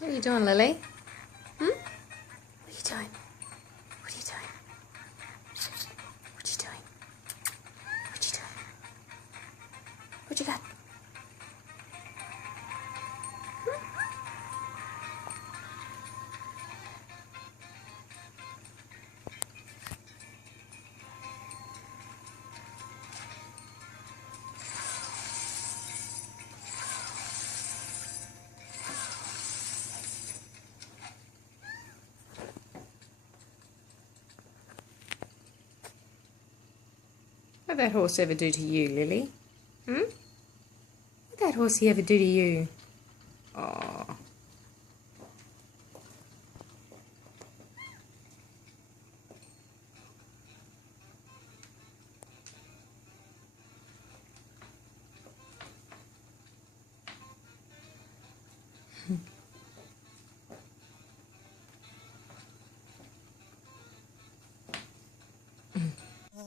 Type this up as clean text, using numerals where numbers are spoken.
What are you doing, Lily? Hmm? What are you doing? What are you doing? What you doing? What you doing? What you got? What did that horse ever do to you, Lily? Hmm? What did that horsey ever do to you? Oh.